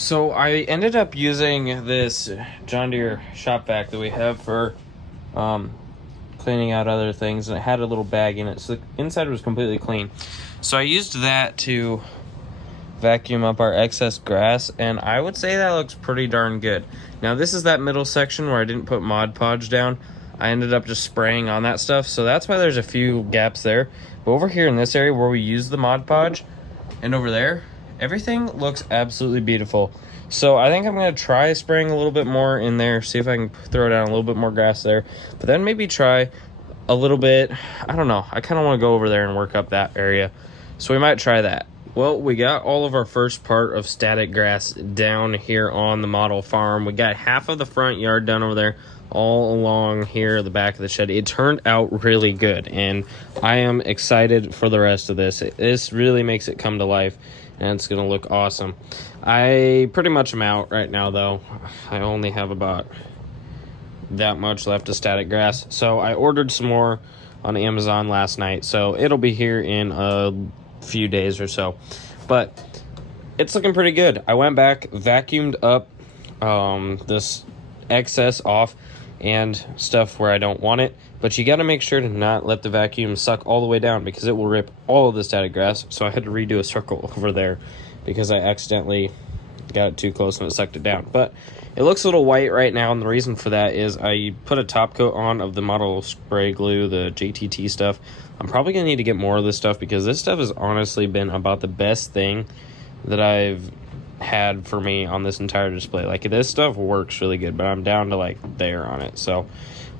So I ended up using this John Deere shop vac that we have for cleaning out other things, and it had a little bag in it, so the inside was completely clean. So I used that to vacuum up our excess grass, and I would say that looks pretty darn good. Now this is that middle section where I didn't put Mod Podge down. I ended up just spraying on that stuff, so that's why there's a few gaps there. But over here in this area where we use the Mod Podge, and over there, everything looks absolutely beautiful. So I think I'm going to try spraying a little bit more in there, see if I can throw down a little bit more grass there. But then maybe try a little bit, I don't know, I kind of want to go over there and work up that area. So we might try that. Well, we got all of our first part of static grass down here on the model farm. We got half of the front yard done over there, all along here the back of the shed. It turned out really good, and I am excited for the rest of this. This really makes it come to life, and it's gonna look awesome. I pretty much am out right now though. I only have about that much left of static grass, so I ordered some more on Amazon last night, so it'll be here in a few days or so. But it's looking pretty good. I went back, vacuumed up this excess off and stuff where I don't want it, but you got to make sure to not let the vacuum suck all the way down, because it will rip all of the static grass. So I had to redo a circle over there because I accidentally got it too close and it sucked it down. But it looks a little white right now, and the reason for that is I put a top coat on of the model spray glue, the JTT stuff. I'm probably gonna need to get more of this stuff, because this stuff has honestly been about the best thing that I've had for me on this entire display. Like, this stuff works really good, but I'm down to like there on it, so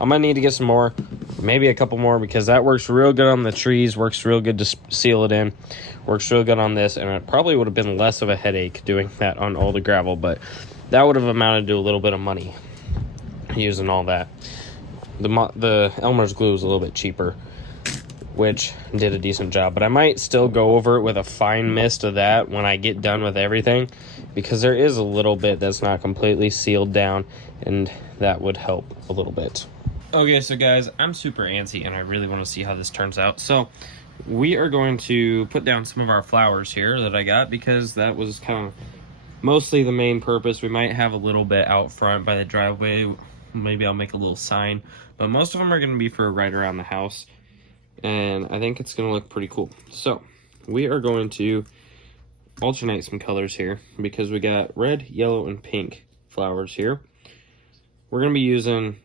I'm gonna need to get some more, maybe a couple more, because that works real good on the trees, works real good to seal it in, works real good on this, and it probably would have been less of a headache doing that on all the gravel, but that would have amounted to a little bit of money using all that. The Elmer's glue is a little bit cheaper, which did a decent job, but I might still go over it with a fine mist of that when I get done with everything, because there is a little bit that's not completely sealed down, and that would help a little bit. Okay, so guys, I'm super antsy and I really want to see how this turns out. So we are going to put down some of our flowers here that I got, because that was kind of mostly the main purpose. We might have a little bit out front by the driveway. Maybe I'll make a little sign, but most of them are going to be for right around the house, and I think it's going to look pretty cool. So we are going to alternate some colors here, because we got red, yellow, and pink flowers here. We're going to be using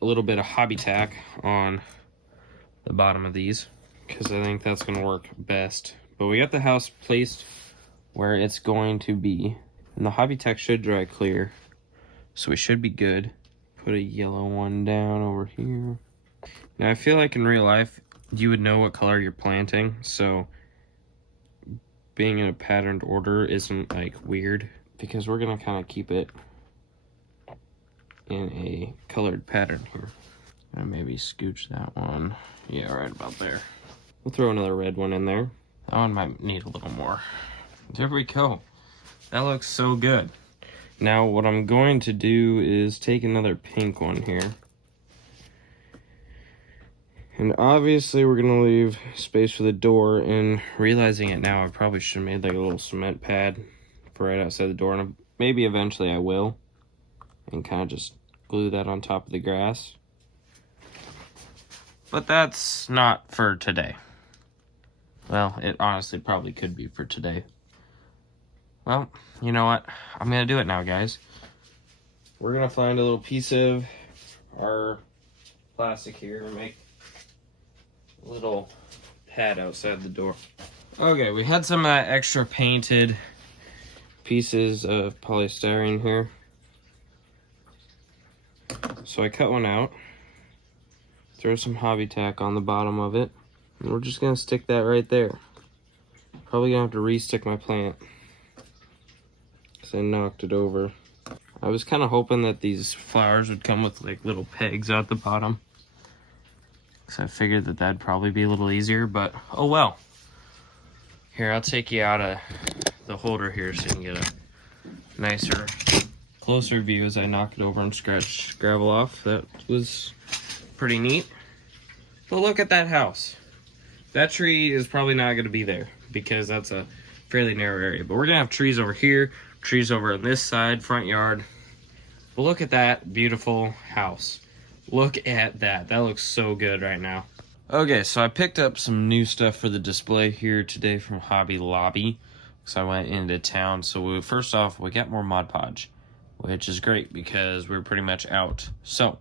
a little bit of hobby tack on the bottom of these, because I think that's going to work best. But we got the house placed where it's going to be, and the hobby tack should dry clear, so we should be good. Put a yellow one down over here. Now I feel like in real life you would know what color you're planting, so being in a patterned order isn't like weird, because we're gonna kind of keep it in a colored pattern here. And maybe scooch that one, yeah, right about there. We'll throw another red one in there. That one might need a little more. There we go. That looks so good. Now what I'm going to do is take another pink one here. And obviously we're gonna leave space for the door, and realizing it now, I probably should have made like a little cement pad for right outside the door, and maybe eventually I will, and kind of just glue that on top of the grass. But that's not for today. Well, it honestly probably could be for today. Well, you know what? I'm gonna do it now, guys. We're gonna find a little piece of our plastic here and make a little pad outside the door. Okay, we had some extra painted pieces of polystyrene here, so I cut one out, throw some hobby tack on the bottom of it, and we're just gonna stick that right there. Probably gonna have to re-stick my plant, because I knocked it over. I was kind of hoping that these flowers would come with like little pegs out the bottom, so I figured that that'd probably be a little easier, but oh well. Here, I'll take you out of the holder here so you can get a nicer, closer view as I knock it over and scratch gravel off. That was pretty neat. But look at that house. That tree is probably not going to be there, because that's a fairly narrow area. But we're going to have trees over here. trees over on this side, front yard. But look at that beautiful house. Look at that. That looks so good right now. Okay, so I picked up some new stuff for the display here today from Hobby Lobby. So I went into town. So first off, we got more Mod Podge, which is great because we're pretty much out. So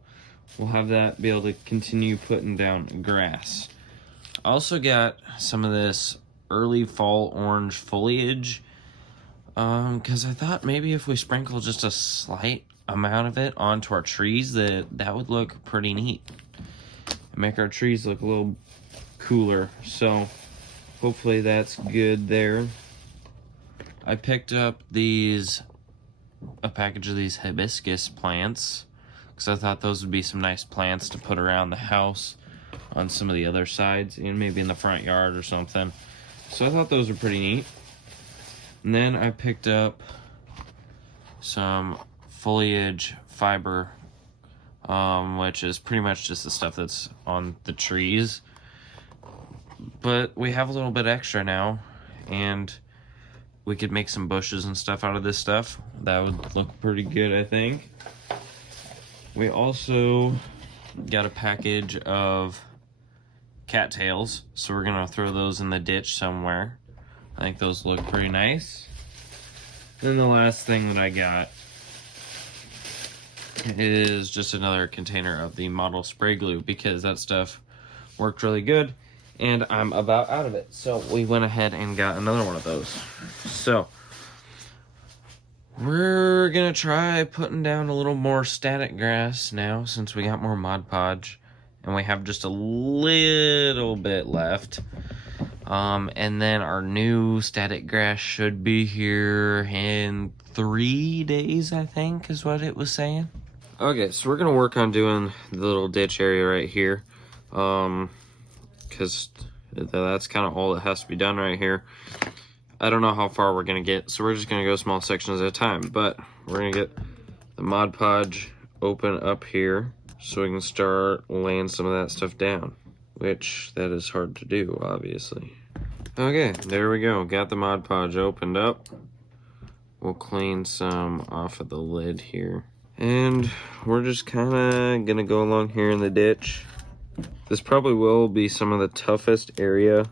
we'll have that be able to continue putting down grass. I also got some of this early fall orange foliage because I thought maybe if we sprinkle just a slight amount of it onto our trees that would look pretty neat and make our trees look a little cooler. So hopefully that's good there. I picked up a package of these hibiscus plants because I thought those would be some nice plants to put around the house on some of the other sides and maybe in the front yard or something. So I thought those were pretty neat. And then I picked up some foliage fiber, which is pretty much just the stuff that's on the trees. But we have a little bit extra now, and we could make some bushes and stuff out of this stuff. That would look pretty good, I think. We also got a package of cattails, so we're gonna throw those in the ditch somewhere. I think those look pretty nice. Then the last thing that I got is just another container of the model spray glue because that stuff worked really good and I'm about out of it. So we went ahead and got another one of those. So we're gonna try putting down a little more static grass now since we got more Mod Podge and we have just a little bit left. And then our new static grass should be here in 3 days, I think is what it was saying. Okay, so we're gonna work on doing the little ditch area right here. Because that's kind of all that has to be done right here. I don't know how far we're gonna get, so we're just gonna go small sections at a time. But we're gonna get the Mod Podge open up here so we can start laying some of that stuff down, which that is hard to do, obviously. Okay, there we go. Got the Mod Podge opened up. We'll clean some off of the lid here. And we're just kind of gonna go along here in the ditch. This probably will be some of the toughest area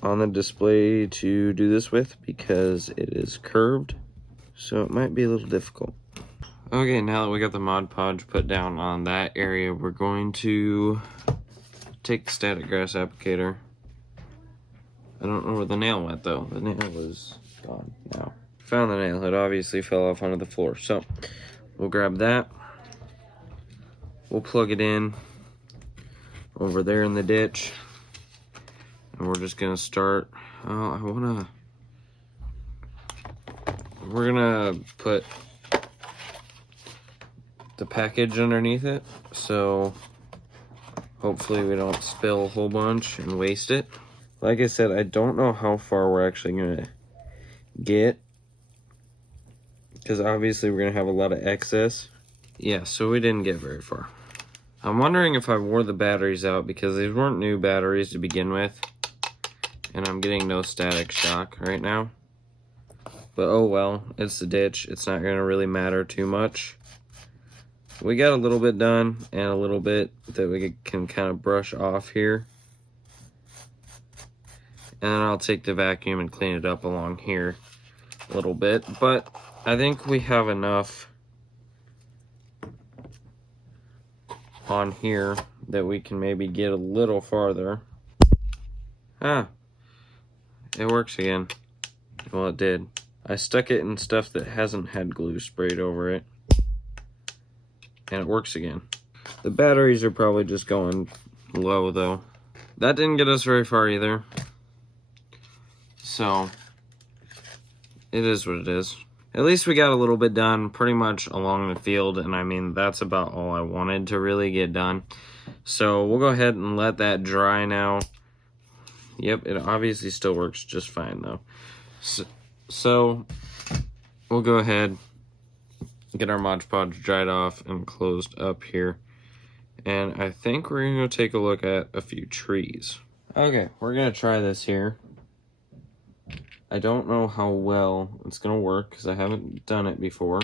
on the display to do this with because it is curved, so it might be a little difficult. Okay, now that we got the Mod Podge put down on that area, we're going to take the static grass applicator. I don't know where the nail went though. The nail is gone now. Found the nail. It obviously fell off onto the floor. So we'll grab that. We'll plug it in over there in the ditch. And we're just gonna start. We're gonna put the package underneath it. So hopefully we don't spill a whole bunch and waste it. Like I said, I don't know how far we're actually gonna get, because obviously we're gonna have a lot of excess. Yeah, so we didn't get very far. I'm wondering if I wore the batteries out because these weren't new batteries to begin with, and I'm getting no static shock right now. But oh well, it's the ditch. It's not gonna really matter too much. We got a little bit done and a little bit that we can kind of brush off here. And then I'll take the vacuum and clean it up along here a little bit. But I think we have enough on here that we can maybe get a little farther. Ah, it works again. Well, it did. I stuck it in stuff that hasn't had glue sprayed over it, and it works again. The batteries are probably just going low though. That didn't get us very far either. So it is what it is. At least we got a little bit done pretty much along the field, and I mean that's about all I wanted to really get done. So we'll go ahead and let that dry now. Yep, it obviously still works just fine though. So we'll go ahead, get our Mod Podge dried off and closed up here. And I think we're gonna go take a look at a few trees. Okay, we're gonna try this here. I don't know how well it's going to work because I haven't done it before.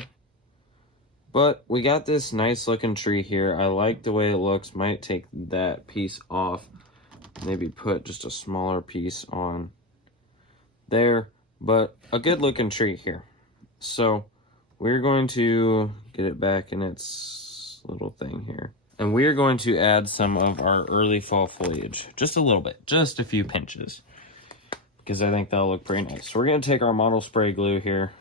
But we got this nice looking tree here. I like the way it looks. Might take that piece off. Maybe put just a smaller piece on there. But a good looking tree here. So we're going to get it back in its little thing here. And we're going to add some of our early fall foliage. Just a little bit. Just a few pinches. Because I think that'll look pretty nice. So we're going to take our model spray glue here.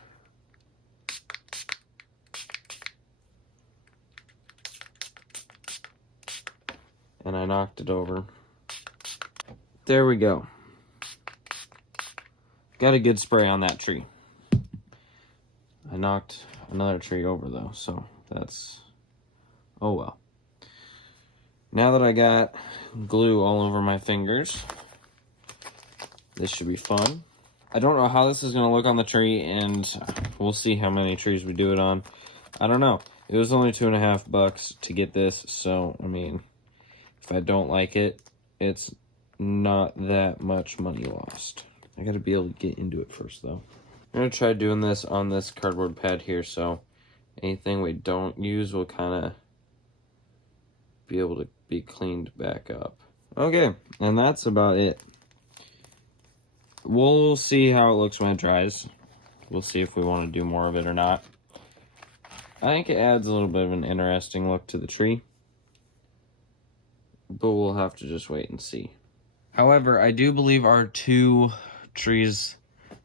And I knocked it over. There we go. Got a good spray on that tree. I knocked another tree over though, so that's, oh well. Now that I got glue all over my fingers, this should be fun. I don't know how this is going to look on the tree, and we'll see how many trees we do it on. I don't know. It was only $2.50 to get this, so, I mean, if I don't like it, it's not that much money lost. I got to be able to get into it first, though. I'm going to try doing this on this cardboard pad here, so anything we don't use will kind of be able to be cleaned back up. Okay, and that's about it. We'll see how it looks when it dries. We'll see if we want to do more of it or not. I think it adds a little bit of an interesting look to the tree, but we'll have to just wait and see. However, I do believe our 2 trees,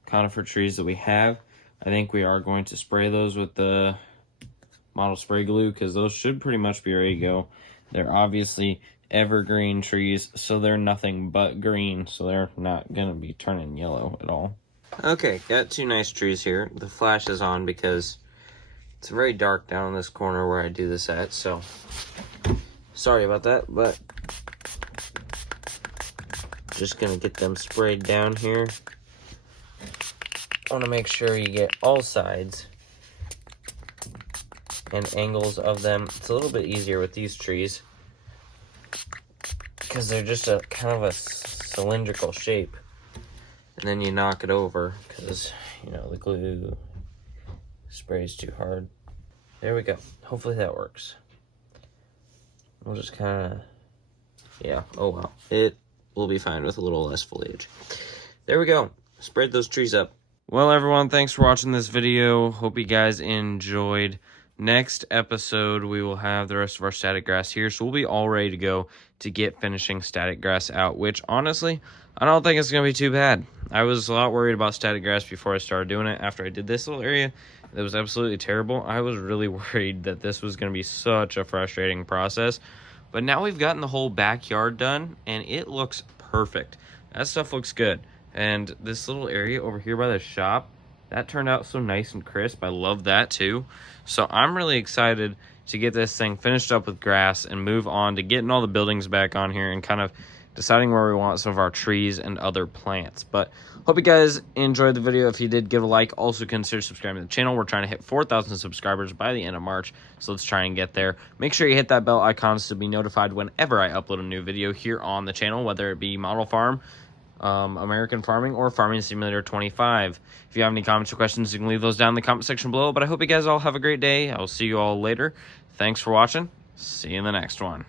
conifer trees that we have, I think we are going to spray those with the model spray glue, because those should pretty much be ready to go. They're obviously evergreen trees, so they're nothing but green, so they're not gonna be turning yellow at all. Okay, got 2 nice trees here. The flash is on because it's very dark down in this corner where I do this at, so sorry about that, but just gonna get them sprayed down here. I want to make sure you get all sides and angles of them. It's a little bit easier with these trees because they're just a kind of a cylindrical shape, and then you knock it over because, you know, the glue sprays too hard. There we go. Hopefully that works. We'll just kind of, yeah, oh well, it will be fine with a little less foliage. There we go. Spread those trees up. Well, everyone, thanks for watching this video. Hope you guys enjoyed. Next episode, we will have the rest of our static grass here, so we'll be all ready to go to get finishing static grass out, which, honestly, I don't think it's going to be too bad. I was a lot worried about static grass before I started doing it. After I did this little area, it was absolutely terrible. I was really worried that this was going to be such a frustrating process, but now we've gotten the whole backyard done, and it looks perfect. That stuff looks good. And this little area over here by the shop, that turned out so nice and crisp. I love that too. So I'm really excited to get this thing finished up with grass and move on to getting all the buildings back on here and kind of deciding where we want some of our trees and other plants. But hope you guys enjoyed the video. If you did, give a like. Also consider subscribing to the channel. We're trying to hit 4,000 subscribers by the end of March, so let's try and get there. Make sure you hit that bell icon to be notified whenever I upload a new video here on the channel, whether it be Model Farm, American Farming, or Farming Simulator 25. If you have any comments or questions, you can leave those down in the comment section below. But I hope you guys all have a great day. I will see you all later. Thanks for watching. See you in the next one.